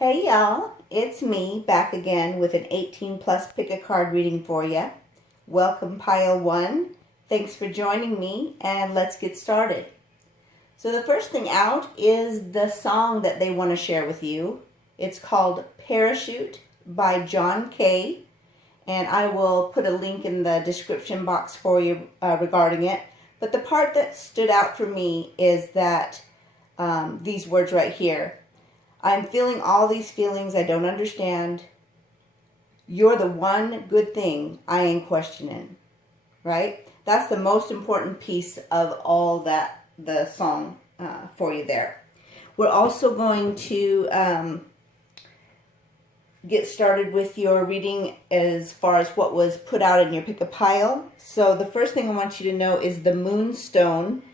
Hey y'all, it's me back again with an 18 plus pick a card reading for you. Welcome pile 1. Thanks for joining me and let's get started. So the first thing out is the song that they want to share with you. It's called Parachute by John Kay, and I will put a link in the description box for you regarding it. But the part that stood out for me is that these words right here. I'm feeling all these feelings I don't understand. You're the one good thing I ain't questioning. Right? That's the most important piece of all that, the song for you there. We're also going to get started with your reading as far as what was put out in your pick a pile. So the first thing I want you to know is the moonstone,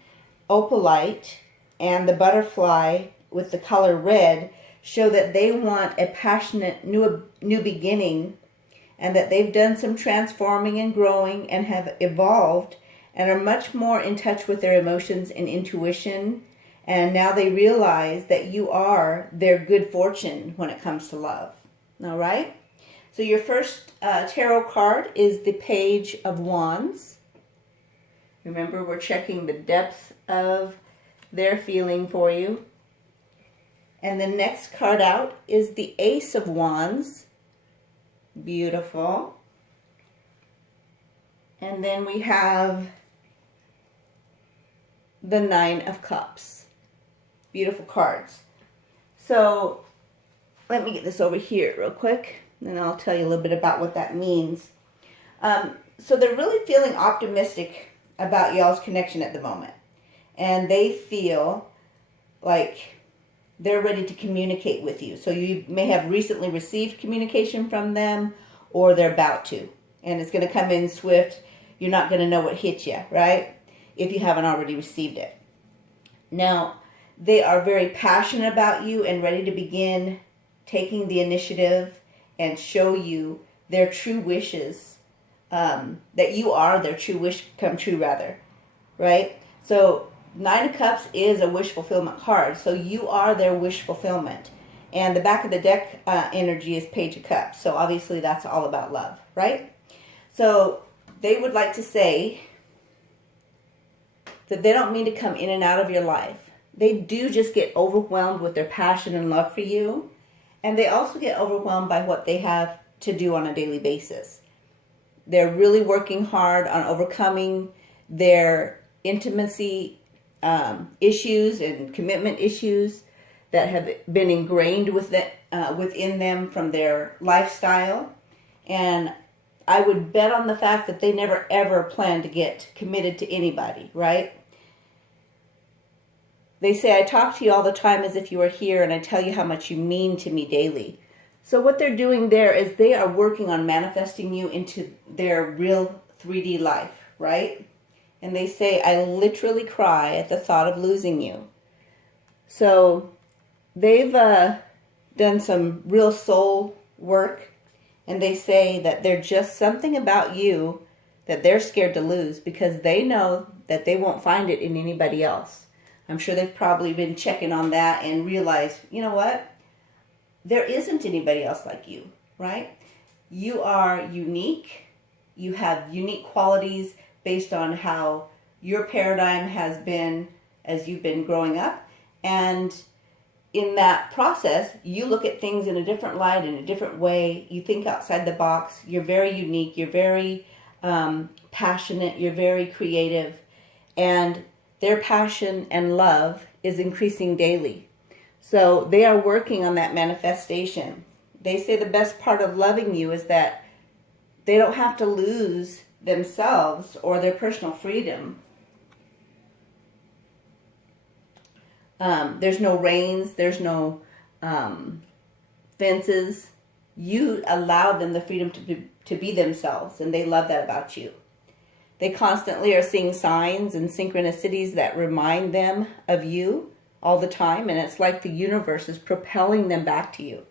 opalite, and the butterfly with the color red show that they want a passionate new beginning, and that they've done some transforming and growing and have evolved and are much more in touch with their emotions and intuition. And now they realize that you are their good fortune when it comes to love. All right? So your first tarot card is the Page of Wands. Remember, we're checking the depth of their feeling for you. And the next card out is the Ace of Wands. Beautiful. And then we have the Nine of Cups. Beautiful cards. So let me get this over here real quick, and I'll tell you a little bit about what that means. So they're really feeling optimistic about y'all's connection at the moment. And they feel like they're ready to communicate with you. So you may have recently received communication from them, or they're about to. And it's going to come in swift. You're not going to know what hit you, right? If you haven't already received it. Now, they are very passionate about you and ready to begin taking the initiative and show you their true wishes. That you are their true wish come true, rather. Right? So Nine of Cups is a wish fulfillment card, so you are their wish fulfillment. And the back of the deck energy is Page of Cups, so obviously that's all about love, right? So they would like to say that they don't mean to come in and out of your life. They do just get overwhelmed with their passion and love for you, and they also get overwhelmed by what they have to do on a daily basis. They're really working hard on overcoming their intimacy issues and commitment issues that have been ingrained within them from their lifestyle. And I would bet on the fact that they never ever plan to get committed to anybody, right? They say, I talk to you all the time as if you were here, and I tell you how much you mean to me daily. So what they're doing there is they are working on manifesting you into their real 3D life, right? And they say, I literally cry at the thought of losing you. So they've done some real soul work. And they say that there's just something about you that they're scared to lose, because they know that they won't find it in anybody else. I'm sure they've probably been checking on that and realized, you know what? There isn't anybody else like you, right? You are unique. You have unique qualities based on how your paradigm has been as you've been growing up. And in that process, you look at things in a different light, in a different way. You think outside the box. You're very unique. You're very passionate. You're very creative. And their passion and love is increasing daily. So they are working on that manifestation. They say the best part of loving you is that they don't have to lose themselves or their personal freedom. There's no reins, there's no fences. You allow them the freedom to be themselves, and they love that about you. They constantly are seeing signs and synchronicities that remind them of you all the time, and it's like the universe is propelling them back to you.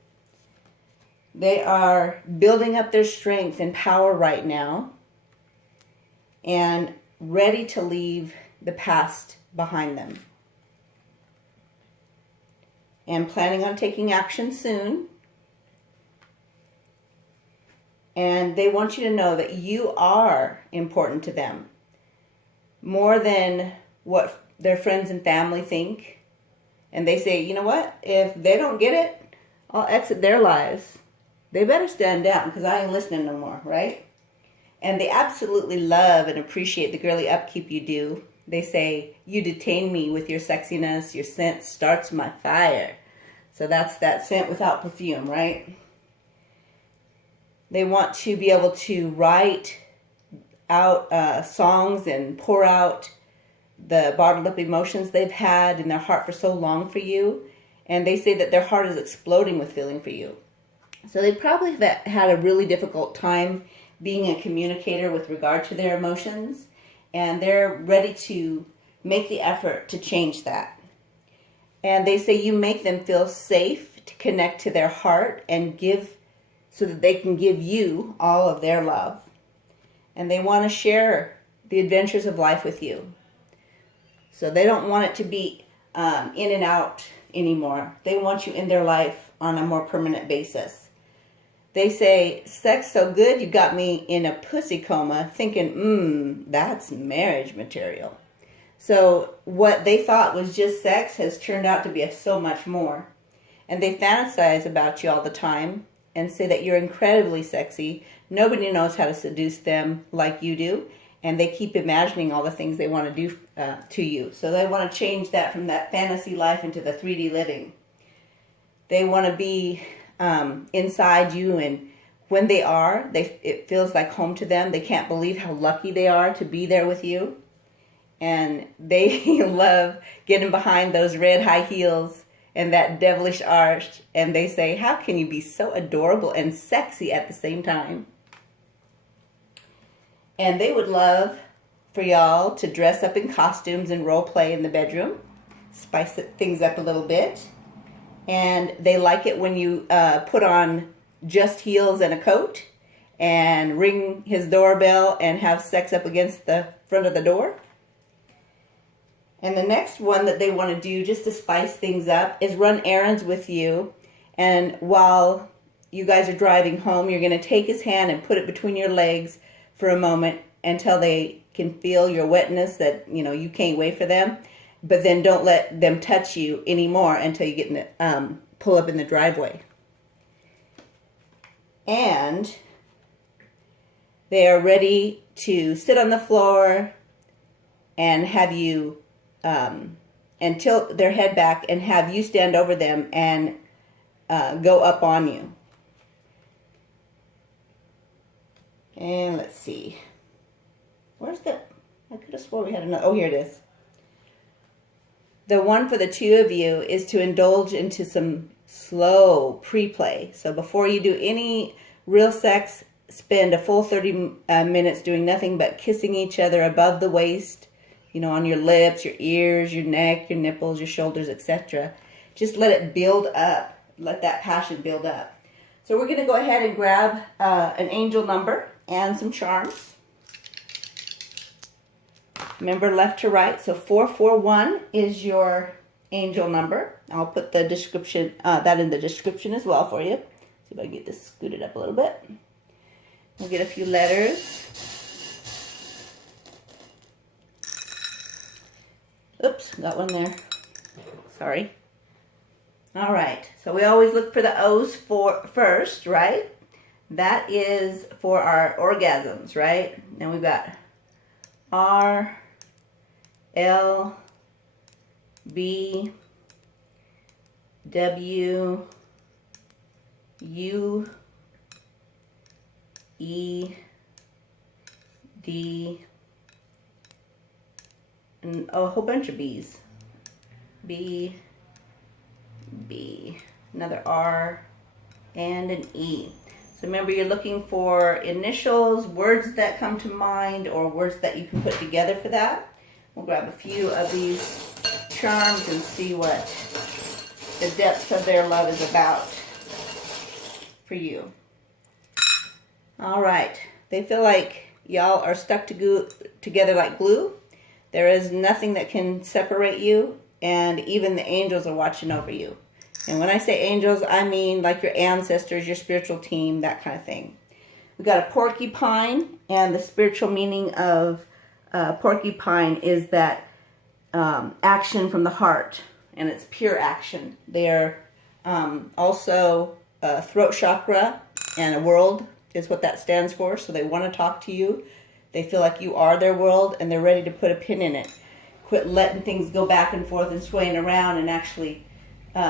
They are building up their strength and power right now and ready to leave the past behind them. and planning on taking action soon. And they want you to know that you are important to them, more than what their friends and family think. And they say, you know what, if they don't get it, I'll exit their lives. They better stand down, because I ain't listening no more, right? And they absolutely love and appreciate the girly upkeep you do. They say, you detain me with your sexiness, your scent starts my fire. So that's that scent without perfume, right? They want to be able to write out songs and pour out the bottled up emotions they've had in their heart for so long for you. And they say that their heart is exploding with feeling for you. So they probably have had a really difficult time being a communicator with regard to their emotions. And they're ready to make the effort to change that. And they say you make them feel safe to connect to their heart and give, so that they can give you all of their love. And they want to share the adventures of life with you. So they don't want it to be in and out anymore. They want you in their life on a more permanent basis. They say, sex so good you got me in a pussy coma, thinking, that's marriage material. So what they thought was just sex has turned out to be so much more. And they fantasize about you all the time and say that you're incredibly sexy. Nobody knows how to seduce them like you do. And they keep imagining all the things they want to do to you. So they want to change that from that fantasy life into the 3D living. They want to be inside you, and when they are, it feels like home to them. They can't believe how lucky they are to be there with you. And they love getting behind those red high heels and that devilish arch. And they say, how can you be so adorable and sexy at the same time? And they would love for y'all to dress up in costumes and role play in the bedroom. Spice things up a little bit. And they like it when you put on just heels and a coat and ring his doorbell and have sex up against the front of the door. And the next one that they want to do just to spice things up is run errands with you. And while you guys are driving home, you're going to take his hand and put it between your legs for a moment until they can feel your wetness that, you can't wait for them. But then don't let them touch you anymore until you get in the, pull up in the driveway. And they are ready to sit on the floor and have you, and tilt their head back and have you stand over them and go up on you. And let's see. Where's the... I could have swore we had another... Oh, here it is. The one for the two of you is to indulge into some slow pre-play. So before you do any real sex, spend a full 30 minutes doing nothing but kissing each other above the waist, on your lips, your ears, your neck, your nipples, your shoulders, etc. Just let it build up. Let that passion build up. So we're going to go ahead and grab an angel number and some charms. Remember, left to right. So 441 is your angel number. I'll put the description, that in the description as well for you. See if I can get this scooted up a little bit. We'll get a few letters. Oops, got one there. Sorry. All right. So we always look for the O's first, right? That is for our orgasms, right? And we've got R, L, B, W, U, E, D, and a whole bunch of B's. B, B, another R, and an E. So remember, you're looking for initials, words that come to mind, or words that you can put together for that. We'll grab a few of these charms and see what the depth of their love is about for you. All right. They feel like y'all are stuck together like glue. There is nothing that can separate you, and even the angels are watching over you. And when I say angels, I mean like your ancestors, your spiritual team, that kind of thing. We've got a porcupine, and the spiritual meaning of porcupine is that action from the heart, and it's pure action. They're also throat chakra, and a world is what that stands for. So they want to talk to you. They feel like you are their world, and they're ready to put a pin in it. Quit letting things go back and forth and swaying around, and actually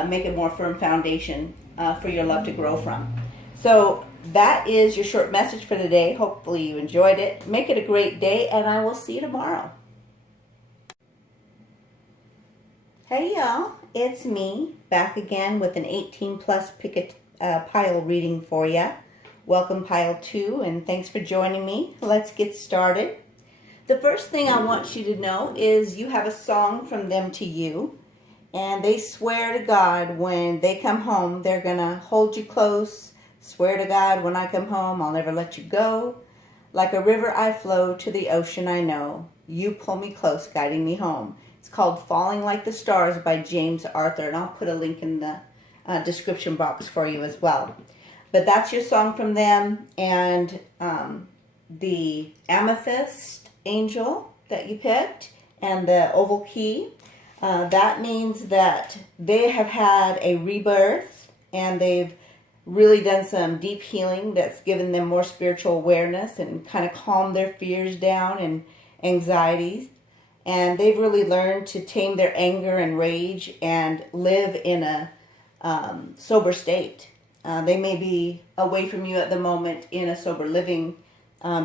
make a more firm foundation for your love to grow from. So that is your short message for today. Hopefully you enjoyed it. Make it a great day, and I will see you tomorrow. Hey y'all, it's me back again with an 18 plus pile reading for you. Welcome pile 2, and thanks for joining me. Let's get started. The first thing I want you to know is you have a song from them to you, and they swear to God when they come home they're gonna hold you close. Swear to God, when I come home I'll never let you go. Like a river I flow to the ocean I know. You pull me close, guiding me home. It's called Falling Like the Stars by James Arthur, and I'll put a link in the description box for you as well. But that's your song from them, and the amethyst angel that you picked and the oval key, that means that they have had a rebirth, and they've really done some deep healing that's given them more spiritual awareness and kind of calmed their fears down and anxieties. And they've really learned to tame their anger and rage and live in a sober state. They may be away from you at the moment in a sober living,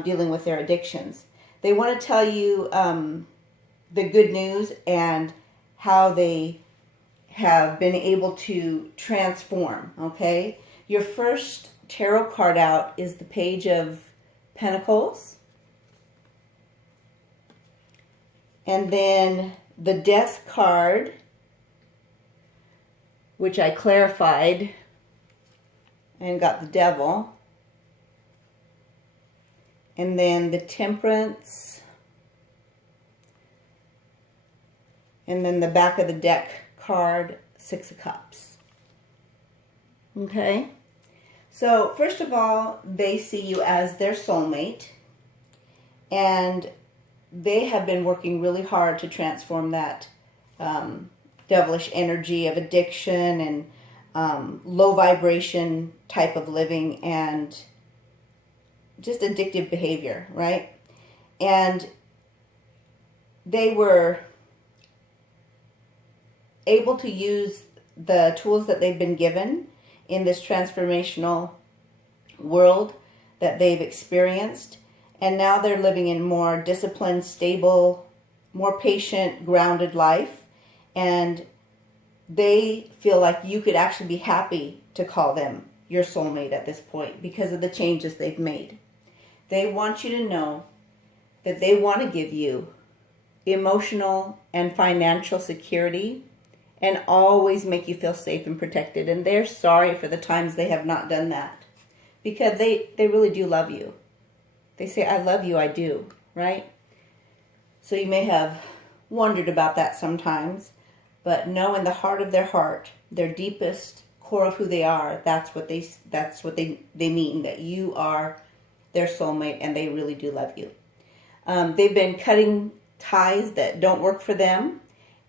dealing with their addictions. They want to tell you the good news and how they have been able to transform, okay? Your first tarot card out is the Page of Pentacles. And then the Death card, which I clarified and got the Devil. And then the Temperance. And then the back of the deck card, Six of Cups. Okay? So, first of all, they see you as their soulmate. And they have been working really hard to transform that devilish energy of addiction and low vibration type of living and just addictive behavior, right? And they were able to use the tools that they've been given in this transformational world that they've experienced. And now they're living in more disciplined, stable, more patient, grounded life. And they feel like you could actually be happy to call them your soulmate at this point because of the changes they've made. They want you to know that they want to give you emotional and financial security and always make you feel safe and protected. And they're sorry for the times they have not done that because they really do love you. They say, I love you, I do, right? So you may have wondered about that sometimes, but know in the heart of their heart, their deepest core of who they are, that's what they mean, that you are their soulmate and they really do love you. They've been cutting ties that don't work for them,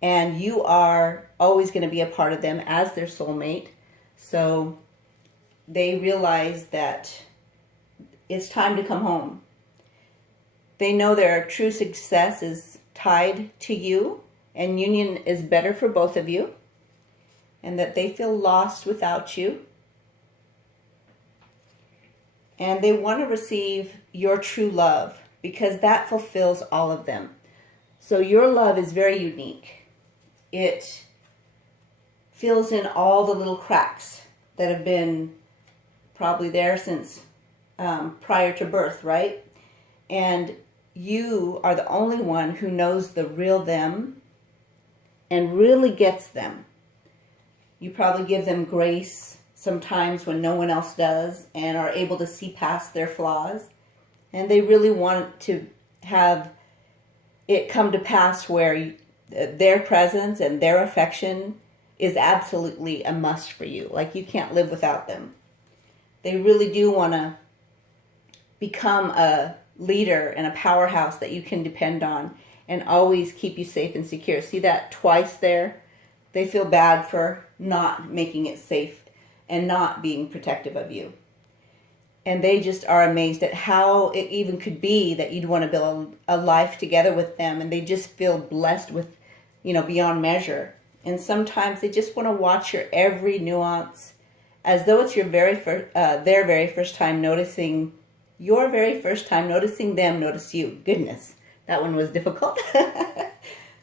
and you are always going to be a part of them as their soulmate. So they realize that it's time to come home. They know their true success is tied to you, and union is better for both of you, and that they feel lost without you. And they want to receive your true love because that fulfills all of them. So your love is very unique. It fills in all the little cracks that have been probably there since prior to birth, right? And you are the only one who knows the real them and really gets them. You probably give them grace sometimes when no one else does and are able to see past their flaws. And they really want to have it come to pass where their presence and their affection is absolutely a must for you. Like, you can't live without them. They really do want to become a leader and a powerhouse that you can depend on and always keep you safe and secure. See that twice there? They feel bad for not making it safe and not being protective of you. And they just are amazed at how it even could be that you'd want to build a life together with them. And they just feel blessed with, beyond measure. And sometimes they just want to watch your every nuance as though it's your their very first time noticing them notice you. Goodness, that one was difficult.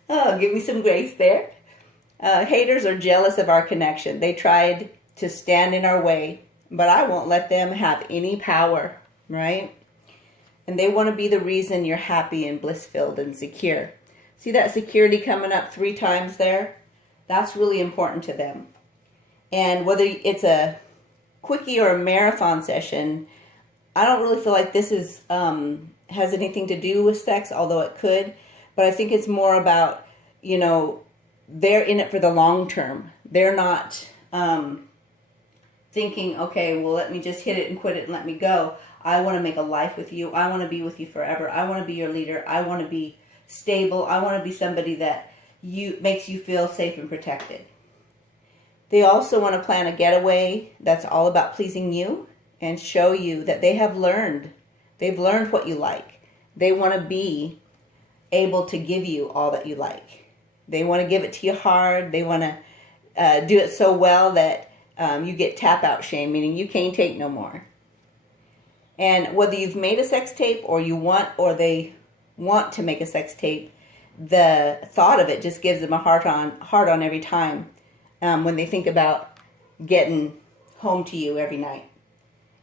Oh, give me some grace there. Haters are jealous of our connection. They tried to stand in our way, but I won't let them have any power, right? And they want to be the reason you're happy and bliss-filled and secure. See that security coming up 3 times there? That's really important to them. And whether it's a quickie or a marathon session, I don't really feel like this is has anything to do with sex, although it could. But I think it's more about, they're in it for the long term. They're not thinking, okay, well, let me just hit it and quit it and let me go. I want to make a life with you. I want to be with you forever. I want to be your leader. I want to be stable. I want to be somebody that makes you feel safe and protected. They also want to plan a getaway that's all about pleasing you and show you that they have learned. They've learned what you like. They want to be able to give you all that you like. They want to give it to you hard. They want to do it so well that you get tap-out shame, meaning you can't take no more. And whether you've made a sex tape or they want to make a sex tape, the thought of it just gives them a hard on every time when they think about getting home to you every night.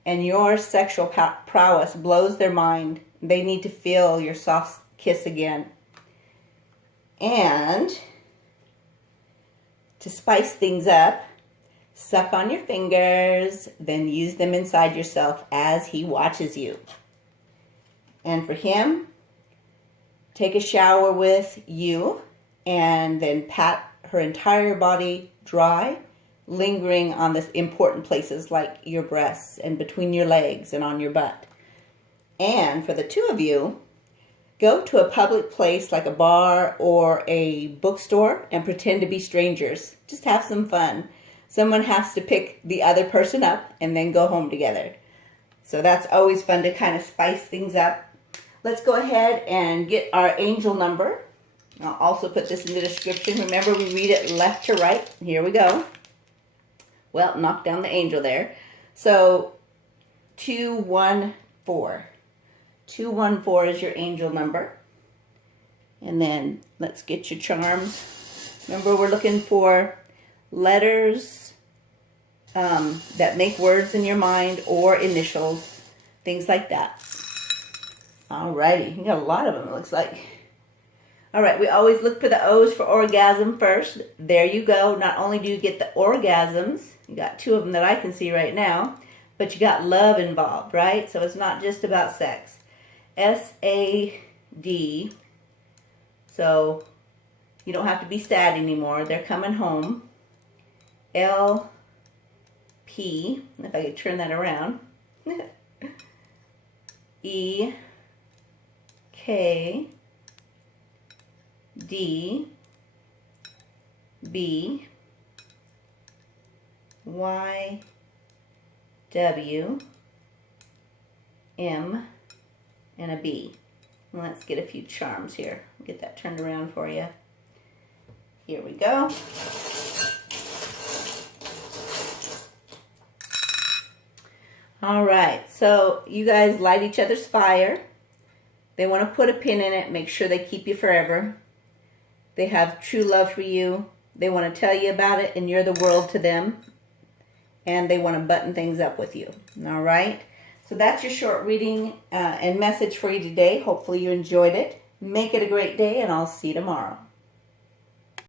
And your sexual prowess blows their mind. They need to feel your soft kiss again. And to spice things up, suck on your fingers, then use them inside yourself as he watches you. And for him, take a shower with you and then pat her entire body dry, lingering on the important places like your breasts and between your legs and on your butt. And for the 2 of you, go to a public place like a bar or a bookstore and pretend to be strangers. Just have some fun. Someone has to pick the other person up and then go home together. So that's always fun to kind of spice things up. Let's go ahead and get our angel number. I'll also put this in the description. Remember, we read it left to right. Here we go. Well, knock down the angel there. So 214. 214 is your angel number. And then let's get your charms. Remember, we're looking for letters that make words in your mind or initials, things like that. Alrighty, you got a lot of them, it looks like. Alright, we always look for the O's for orgasm first. There you go. Not only do you get the orgasms, you got 2 of them that I can see right now, but you got love involved, right? So it's not just about sex. S-A-D. So you don't have to be sad anymore. They're coming home. L-P. If I could turn that around. E-K. D, B, Y, W, M, and a B. Let's get a few charms here. Get that turned around for you. Here we go. All right, so you guys light each other's fire. They want to put a pin in it, make sure they keep you forever. They have true love for you. They want to tell you about it, and you're the world to them. And they want to button things up with you. All right? So that's your short reading and message for you today. Hopefully you enjoyed it. Make it a great day, and I'll see you tomorrow.